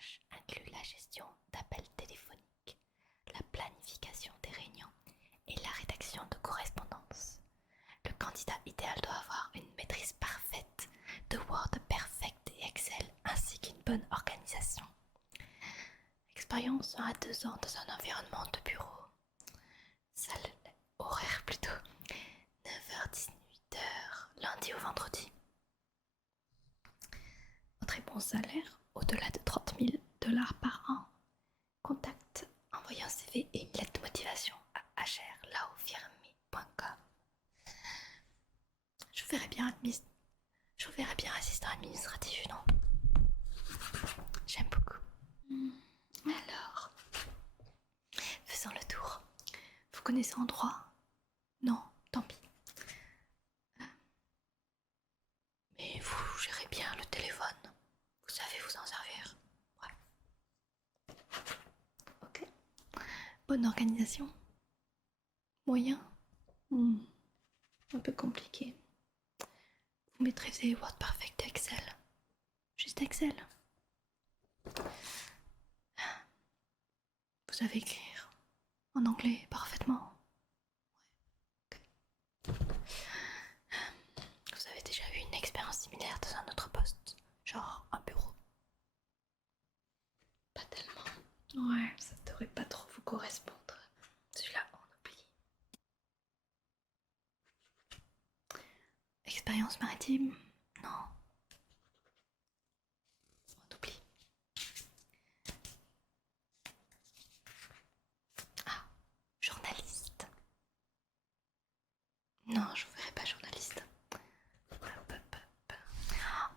tâches incluent la gestion d'appels téléphoniques, la planification des réunions et la rédaction de correspondances. Le candidat idéal doit avoir une maîtrise parfaite de Word Perfect et Excel ainsi qu'une bonne organisation. Expérience 1 à 2 ans dans un environnement de bureau. Salle horaire plutôt. 9h-18h, lundi au vendredi. Un très bon salaire, au-delà de 30 000 dollars par an. Contact, envoyez un CV et une lettre de motivation à hrlaofirmi.com. Je vous verrais bien assistant administratif, non? J'aime beaucoup. Alors, faisons le tour. Vous connaissez en droit? Non, tant pis. Mais vous gérez bien le téléphone. Vous savez vous en servir. Ouais. Ok. Bonne organisation. Moyen. Un peu compliqué. Vous maîtrisez Word Perfect et Excel. Juste Excel. Vous savez écrire en anglais parfaitement. Ouais. Okay. Vous avez déjà eu une expérience similaire dans un autre poste, genre un bureau? Pas tellement. Ouais, ça devrait pas trop vous correspondre. Celui-là, on oublie. Expérience maritime? Non. On oublie. Ah, journaliste? Non, je vous verrai pas journaliste. Hop, hop, hop.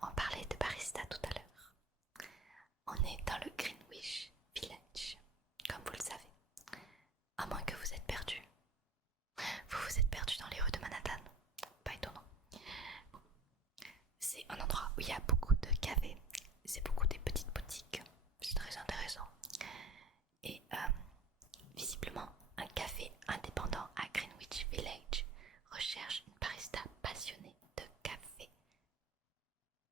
On parlait de barista tout à l'heure. On est dans le Greenwich Village, comme vous le savez. À moins que vous êtes perdu. Vous vous êtes perdu dans les rues de Manhattan. Pas étonnant. C'est un endroit où il y a beaucoup de cafés. C'est beaucoup des petites boutiques. C'est très intéressant. Et visiblement, un café indépendant à Greenwich Village recherche une barista passionnée de café.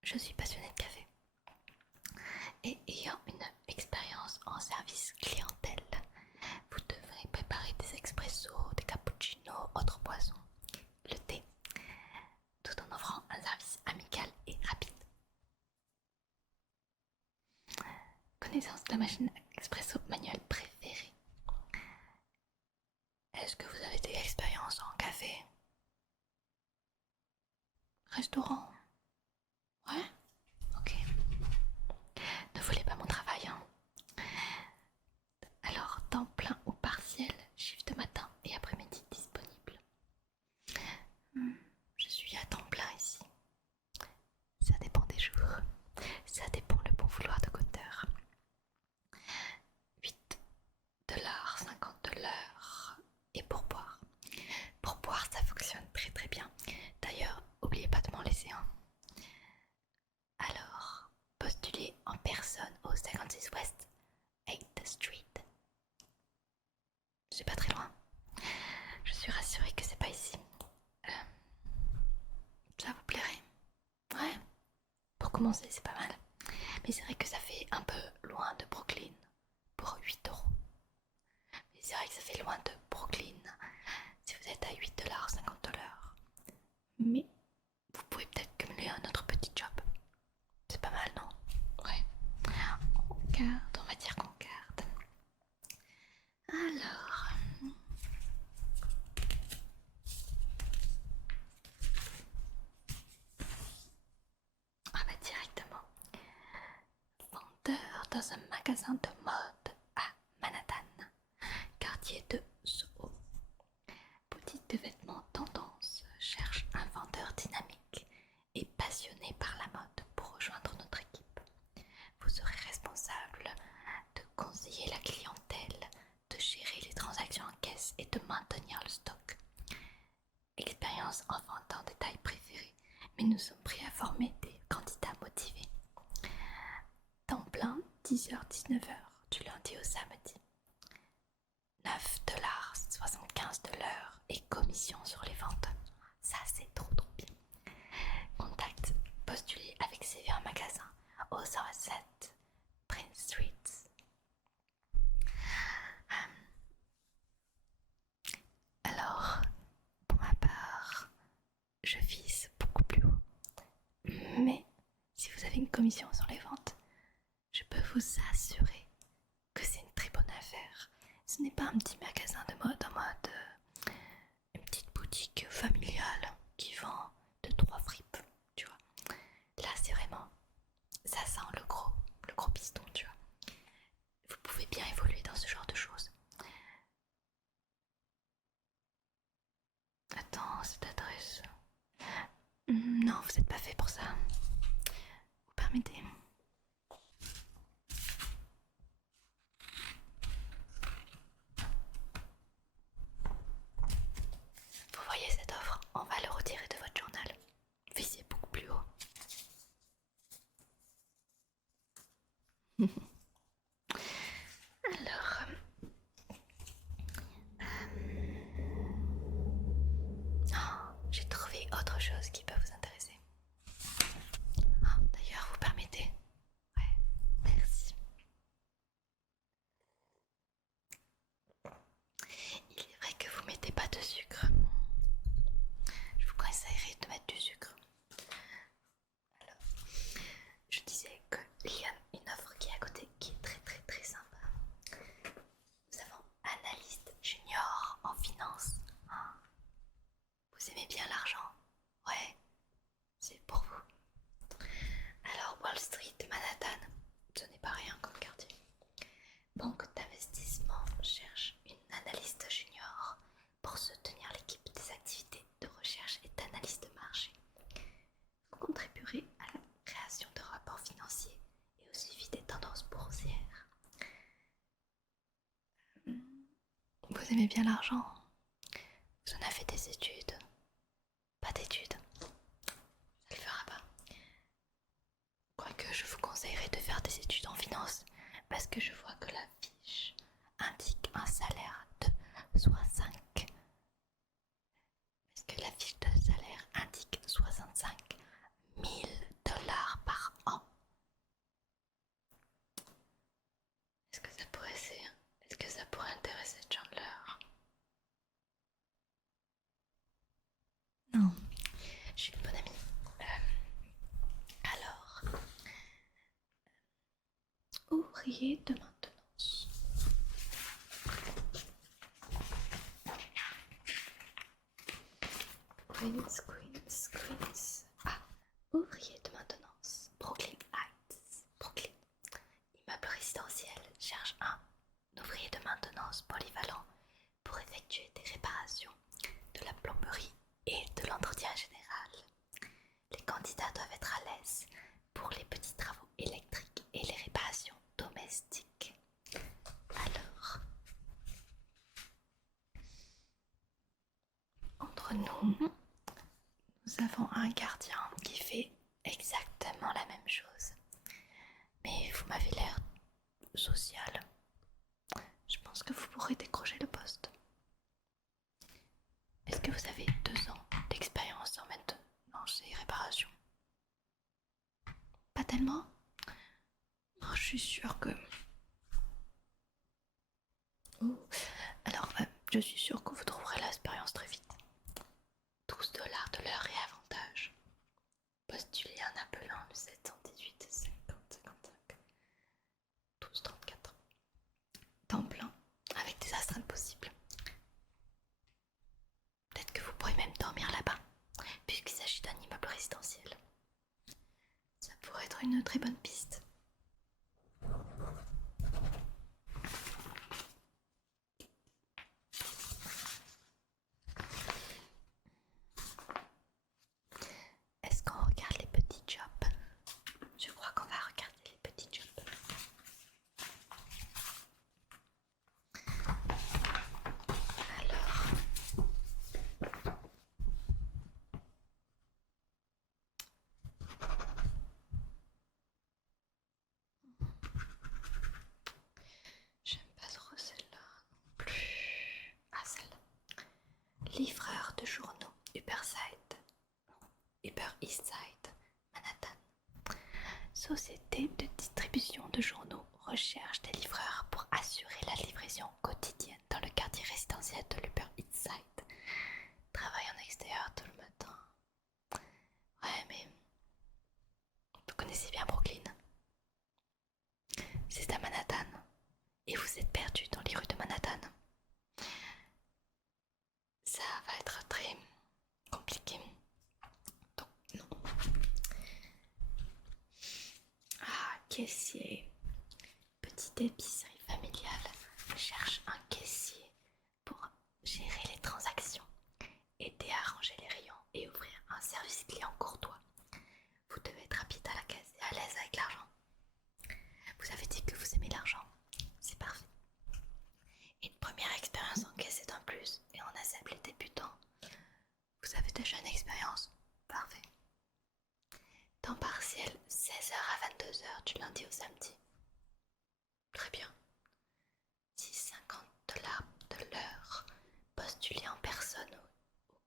Je suis passionnée de café. Et ayant une expérience en service clientèle, vous devrez préparer des expressos, des cappuccinos, autres boissons, le thé, tout en offrant un service amical et rapide. Connaissance de la machine expresso manuelle préférée. Est-ce que vous avez des expériences en café? Restaurant? Ouais? Ok. Ne volez pas mon travail, hein. Alors, temps plein ou partiel, shift matin et après-midi disponible. Je suis à temps plein ici. Ça dépend des jours. Ça dépend le bon vouloir de compteur. 8,50 $ de l'heure. Et pourboire. Pourboire, ça fonctionne très très bien. D'ailleurs, n'oubliez pas de m'en laisser un. Alors, postulez en personne au 56 West 8th Street. C'est pas très loin. Je suis rassurée que c'est pas ici. Ça vous plairait? Ouais. Pour commencer, c'est pas mal. Mais c'est vrai que ça fait un peu loin de Brooklyn pour 8 euros. Mais c'est vrai que ça fait loin de Brooklyn si vous êtes à 8,50 $ de l'heure. Mais vous pouvez peut-être cumuler un autre petit job. C'est pas mal, non? Ouais. On garde, on va dire qu'on garde. Alors. Ah bah directement. Vendeur dans un magasin de mode à Manhattan, quartier de Soho. Boutique de vêtements tendance cherche un vendeur dynamique et passionné par la mode pour rejoindre notre équipe. Vous serez responsable de conseiller la clientèle, de gérer les transactions en caisse et de maintenir le stock. Expérience en vente en détail préférée, mais nous sommes prêts à former des candidats motivés. Temps plein, 10h-19h, du lundi au samedi. 9,75 $ de l'heure et commission sur les ventes. Ça, c'est trop bien. Contact, postulez avec CV en magasin au 107 Prince Street. je vise beaucoup plus haut. Mais si vous avez une commission sur les ventes, je peux vous assurer que c'est une très bonne affaire. Ce n'est pas un petit magasin de mode en mode une petite boutique familiale qui vend 2-3 fripes, tu vois. Là, c'est vraiment, ça sent le gros piston, tu vois. Vous pouvez bien évoluer dans ce genre de choses. Attends, cette adresse. Non, vous n'êtes pas fait pour ça. Vous permettez? Vous voyez cette offre? On va le retirer de votre journal. Visez beaucoup plus haut. Alors, j'ai trouvé autre chose qui peut vous intéresser. D'ailleurs, vous permettez? Ouais, merci. Il est vrai que vous mettez pas de sucre. Je vous conseillerais de mettre du sucre. Alors, je disais qu'il y a une offre qui est à côté qui est très sympa. Nous avons analyste junior en finance. Vous aimez bien l'argent? Ouais, c'est pour vous. Alors Wall Street, Manhattan, ce n'est pas rien comme quartier. Banque d'investissement cherche une analyste junior pour soutenir l'équipe des activités de recherche et d'analyse de marché. Vous contribuerez à la création de rapports financiers et au suivi des tendances boursières. Vous aimez bien l'argent? Vous en avez des études? Pas d'études? Ça le fera pas. Quoique je vous conseillerais de faire des études en finance parce que je vois que la fiche indique un salaire de 65. Parce que la fiche de salaire indique 65 000 dollars par an. Est-ce que ça pourrait intéresser Chandler? Non, je suis une bonne amie. Alors, ouvrier de maintenance. Queens. Ah, ouvrier de maintenance. Brooklyn Heights. Brooklyn. Immeuble résidentiel cherche un ouvrier de maintenance polyvalent pour effectuer des réparations, de la plomberie et de l'entretien général. Les candidats doivent être à l'aise pour les petits travaux électriques et les réparations domestiques. Alors, entre nous, nous avons un gardien qui fait exactement la même chose. Mais vous m'avez l'air social. Je pense que vous pourrez décrocher le poste. Est-ce que vous avez 2 ans d'expérience dans ces réparations? Pas tellement? Oh, je suis sûre que... Alors, je suis sûre que vous trouverez l'expérience très vite. 12 dollars de l'heure et avantage. Postulez en appelant le 718 50 55 12 34. Temps plein, avec des astreintes possibles. Peut-être que vous pourrez même dormir là-bas, puisqu'il s'agit d'un immeuble résidentiel. Ça pourrait être une très bonne piste. Est-ce qu'on regarde les petits jobs? Je crois qu'on va regarder les petits jobs. Alors, j'aime pas trop celle-là non plus. Ah, celle-là. Livreur de journaux, Upper East Side, Manhattan. Société de distribution de journaux recherche des livreurs pour assurer la livraison quotidienne dans le quartier résidentiel de l'Upper East Side. Travail en extérieur tout le matin. caissier. Petite épicerie familiale cherche un caissier pour gérer les transactions, aider à ranger les rayons et offrir un service client courtois. Vous devez être rapide à la caisse et à l'aise avec l'argent. Vous avez dit que vous aimez l'argent. C'est parfait. Une première expérience en caisse est un plus et on accepte les débutants. Vous avez déjà une expérience. Parfait. Temps partiel 16h à 22h du lundi au samedi. Très bien. 6,50 $ de l'heure. Postulé en personne au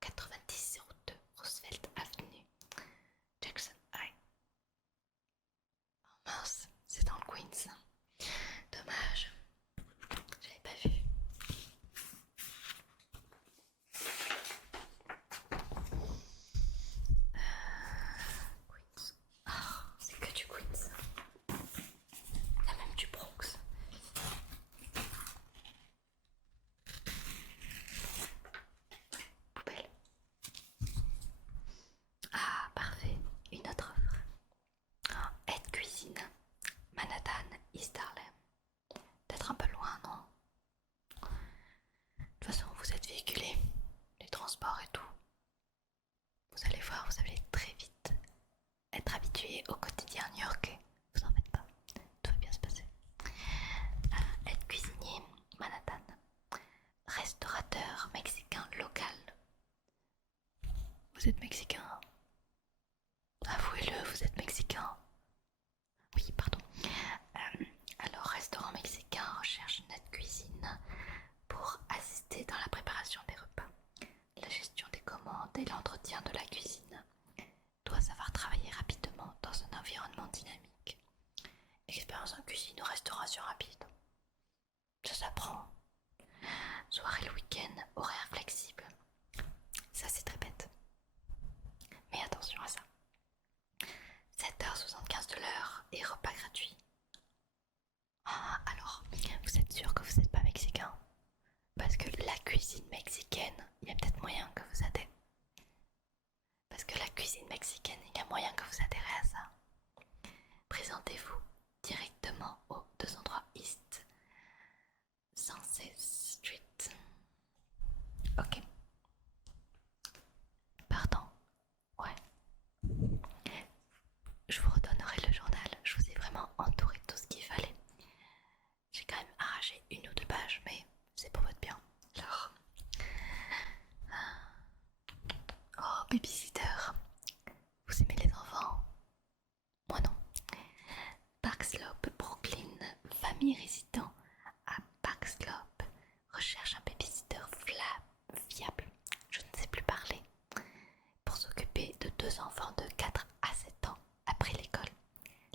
90 02 Roosevelt Avenue, Jackson High. Oh mince, c'est dans le Queens. Dommage. Je l'avais pas vu. Queens. Oh, c'est que du Queens. Il y a même du Bronx. Poubelle. Ah, parfait. Une autre offre. Oh, aide cuisine. Manhattan, East Harlem. Peut-être un peu loin, non? De toute façon, vous êtes véhiculé. Les transports et tout. Vous allez voir, vous allez très vite être habitué au quotidien new-yorkais. Vous en faites pas. Tout va bien se passer. Être cuisinier, Manhattan. Restaurateur mexicain local. Vous êtes mexicain? Avouez-le, vous êtes mexicain. Oui, pardon. Alors, restaurant mexicain recherche une aide cuisine pour assister dans la préparation des repas, la gestion des commandes et l'entretien de la cuisine. Doit savoir travailler rapidement dans un environnement dynamique. Expérience en cuisine ou restauration rapide. Ça s'apprend. Soirée le week-end, horaire flexible. Ça c'est très bête. Mais attention à ça. 7,75 $ de l'heure et repas gratuit. Ah, alors, vous êtes sûr que vous n'êtes pas mexicain? Parce que la cuisine mexicaine, il y a peut-être moyen que vous adhérez. Parce que la cuisine mexicaine, il y a moyen que vous adhérez à ça. Présentez-vous directement au 203 East 116 Street. Ok. Pardon. Ouais. Je vous redonnerai le journal. Je vous ai vraiment entouré de tout ce qu'il fallait. J'ai quand même arraché une ou deux pages, mais c'est pour votre bien. Alors. Oh, babysitter. Vous aimez les enfants? Moi non. Park Slope, Brooklyn. Famille résidant à Park Slope recherche un babysitter fiable. Je ne sais plus parler. Pour s'occuper de 2 enfants de 4 à 7 ans après l'école.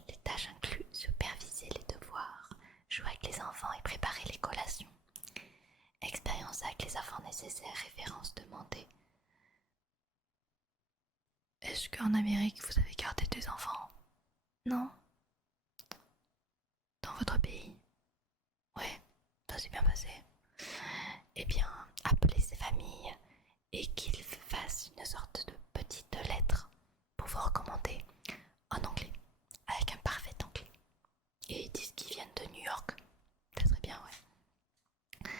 Les tâches incluent superviser les devoirs, jouer avec les enfants et préparer les collations. Expérience avec les enfants nécessaires, références demandées. Est-ce qu'en Amérique vous avez gardé des enfants? Non? Dans votre pays? Ouais, ça s'est bien passé. Eh bien, appelez ces familles et qu'ils fassent une sorte de petite lettre pour vous recommander en anglais, avec un parfait anglais. Et ils disent qu'ils viennent de New York. Ça serait bien, ouais.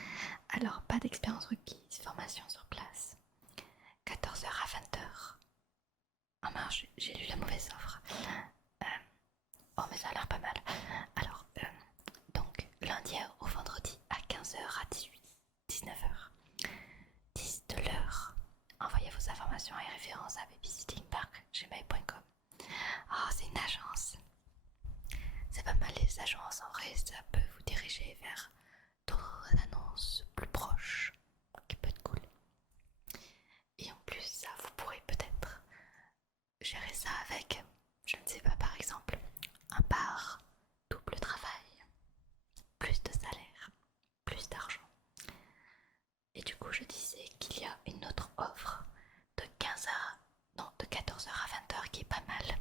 Alors, pas d'expérience requise, formation sur place. 14h à 20h. Ah mince, j'ai lu la mauvaise offre. Oh, mais ça a l'air pas mal. Alors, donc, lundi au vendredi à 15h à 19h. 10 de l'heure. Envoyez vos informations et références à babysittingpark@gmail.com. Oh, c'est une agence. C'est pas mal les agences, en vrai, ça peut vous diriger vers d'autres annonces plus proches, qui peut être cool. Et en plus, ça, vous pourrez peut-être gérer ça avec, je ne sais pas, par exemple, un bar, double travail, plus de salaire, plus d'argent. Et du coup, je disais qu'il y a une autre offre de 14h à 20h qui est pas mal.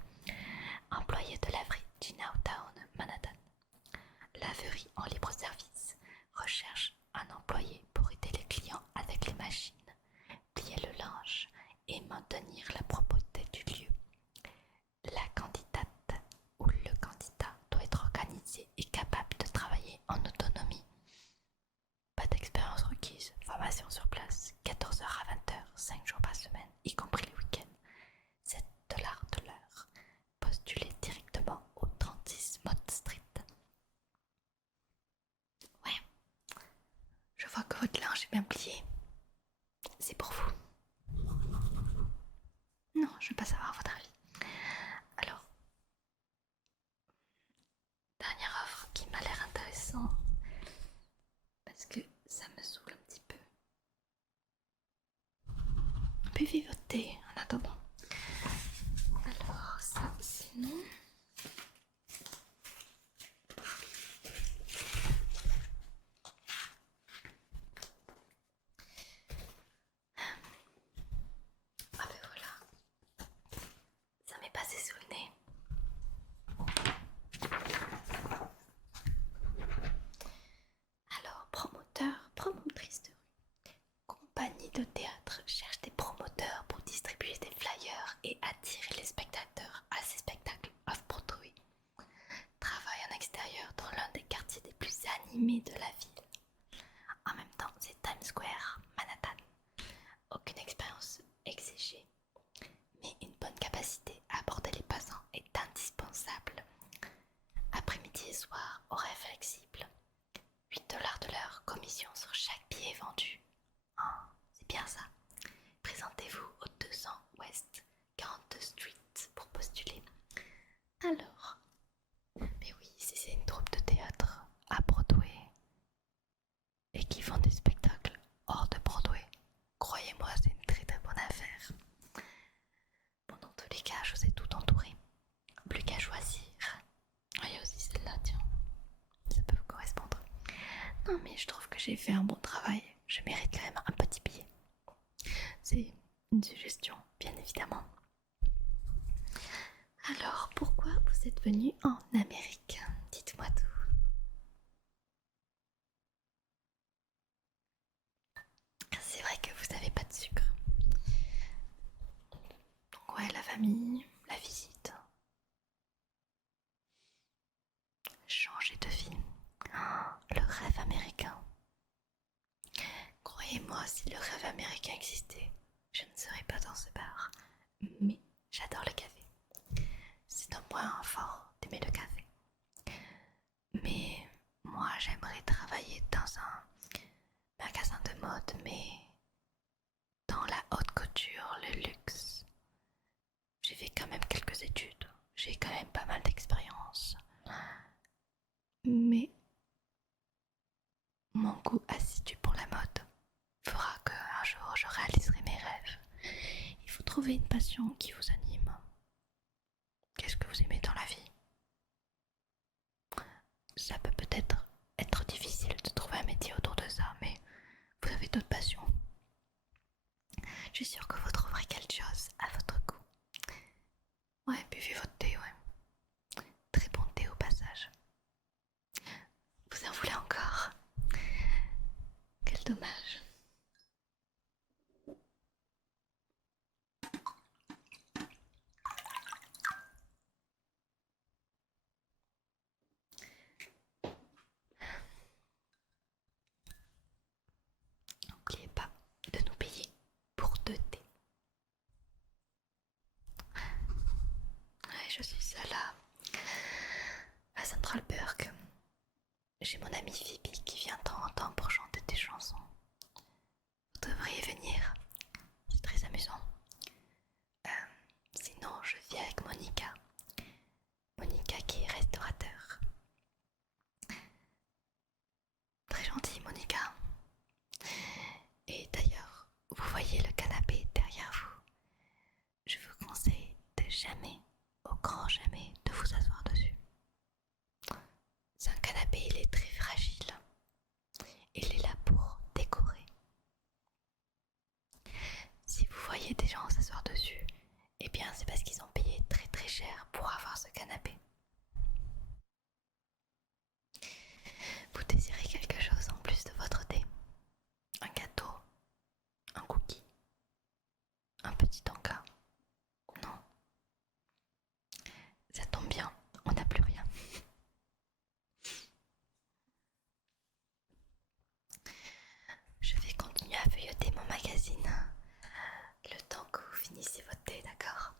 Employé de laverie Chinatown, Manhattan. Laverie en libre service. Recherche un employé pour aider les clients avec les machines, plier le linge et maintenir la propreté du lieu. La candidate ou le candidat doit être je veux pas savoir votre avis. Alors, dernière offre qui m'a l'air intéressant parce que ça me saoule un petit peu. Buvez votre thé en attendant. Alors, ça, sinon. Ah ben voilà, ça m'est passé sous le nez. Alors, promoteur, promotrice de rue, compagnie de théâtre cherche des promoteurs pour distribuer des flyers et attirer les spectateurs à ses spectacles off-Broadway. Travaille en extérieur dans l'un des quartiers les plus animés de la ville. En même temps, c'est Times Square, Manhattan. Aucune expérience exigée, mais une bonne capacité à aborder les passants est indispensable. Après-midi et soir, horaire flexible. 8 $ de l'heure, commission sur chaque billet vendu. Oh, c'est bien ça. Présentez-vous au 200 West 42 Street pour postuler. Alors, mais oui, si c'est une troupe de théâtre à Broadway et qui font des spectacles hors de Broadway, croyez-moi, c'est une très très bonne affaire. Bon, dans tous les cas, je vous ai tout entouré. Plus qu'à choisir. Ah, il y a aussi celle-là, tiens. Ça peut vous correspondre. Non, mais je trouve que j'ai fait un bon travail. Je mérite quand même un petit billet. C'est une suggestion, bien évidemment. Alors, pourquoi vous êtes venu en Amérique? Dites-moi tout. C'est vrai que vous n'avez pas de sucre. Donc ouais, la famille, la visite. Changer de vie. Oh, le rêve américain. Croyez-moi, si le rêve américain existait, je ne serais pas dans ce bar. Mais j'adore le café. C'est un point fort d'aimer le café. Mais moi, j'aimerais travailler dans un magasin de mode, mais dans la haute couture, le luxe. J'ai fait quand même quelques études, j'ai quand même pas mal d'expérience. Mais mon goût assidu pour la mode fera qu'un jour je réaliserai mes rêves. Il faut trouver une passion qui vous anime. Qu'est-ce que vous aimez dans la vie? Ça peut peut-être être difficile de trouver un métier autour de ça, mais vous avez d'autres passions. Je suis sûre que vous trouverez quelque chose à votre goût. Ouais, buvez votre thé, ouais. Très bon thé au passage. Vous en voulez encore? Quel dommage. N'oubliez pas de nous payer pour 2 thés. Ouais, je suis seule à Central Perk. J'ai mon amie Phoebe qui vient de temps en temps pour chanter des chansons. Vous devriez venir, c'est très amusant. Sinon, je vis avec Monica. Monica qui est restaurateur. Très gentille, Monica. Et d'ailleurs, vous voyez le canapé derrière vous. Je vous conseille de jamais, au grand jamais, de vous asseoir dessus. C'est un canapé, il est très fragile. Il est là pour décorer. Si vous voyez des gens s'asseoir dessus, eh bien c'est parce qu'ils ont payé très très cher pour avoir ce canapé. Vous désirez quelque chose en plus de votre thé? Un gâteau? Un cookie? Un petit encas? Non. Ça tombe bien, on n'a plus rien. Je vais continuer à feuilleter mon magazine le temps que vous finissez votre thé, d'accord?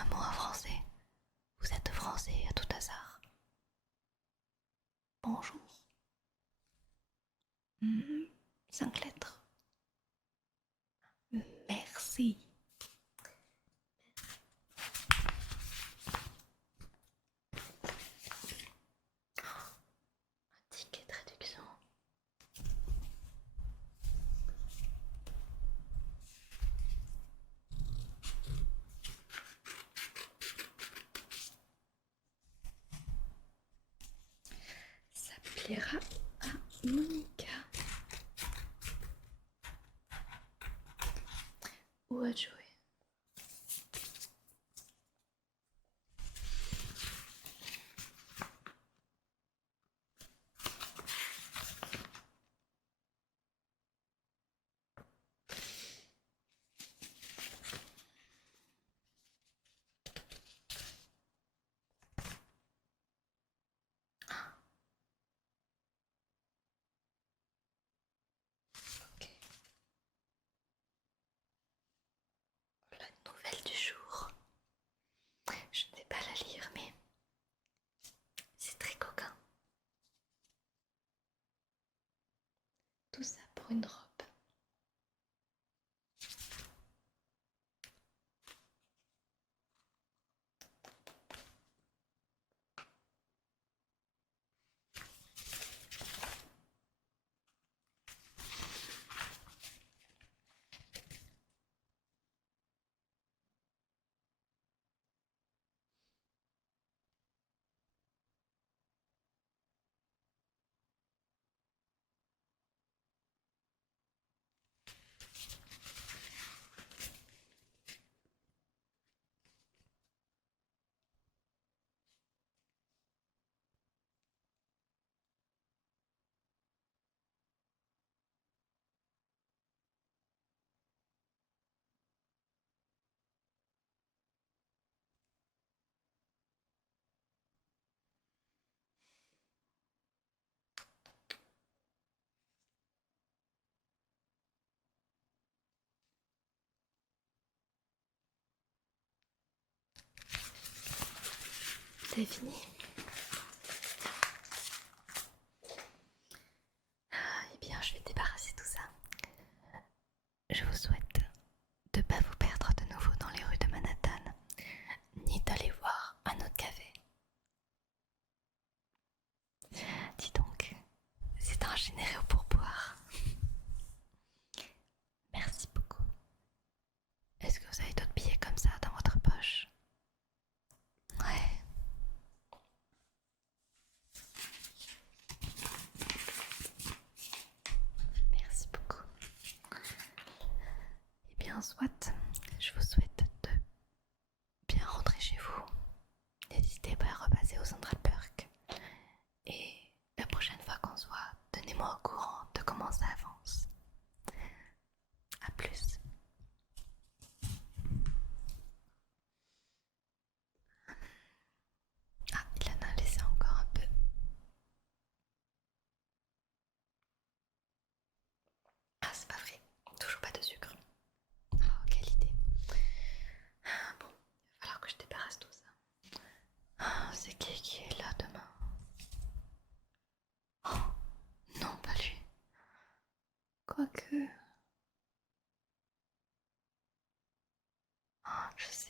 un mot en français. Vous êtes français à tout hasard. Bonjour. 5 lettres. Merci. Un ticket de réduction. Ça plaira à Monica. Ou à Joey. Ok. La nouvelle du jour. Je ne vais pas la lire, mais c'est très coquin. Tout ça pour une robe. C'est fini. Eh bien, je vais débarrasser tout ça. Je vous souhaite de ne pas vous perdre de nouveau dans les rues de Manhattan, ni d'aller voir un autre café. Dis donc, c'est un généreux pourboire. Merci beaucoup. Est-ce que vous avez d'autres billets comme ça dans votre poche? Ouais. Merci beaucoup. Eh bien, soit, je vous souhaite de bien rentrer chez vous. N'hésitez pas à repasser au Central Perk. Et la prochaine fois qu'on se voit, tenez-moi au courant de comment ça avance. A plus. Ah, il en a laissé encore un peu. Ah, c'est pas vrai. Toujours pas de sucre. Oh, quelle idée. Bon, il va falloir que je débarrasse tout ça. Ah, c'est qui est là demain? Oh, non, pas lui. Quoique... Oh, je sais.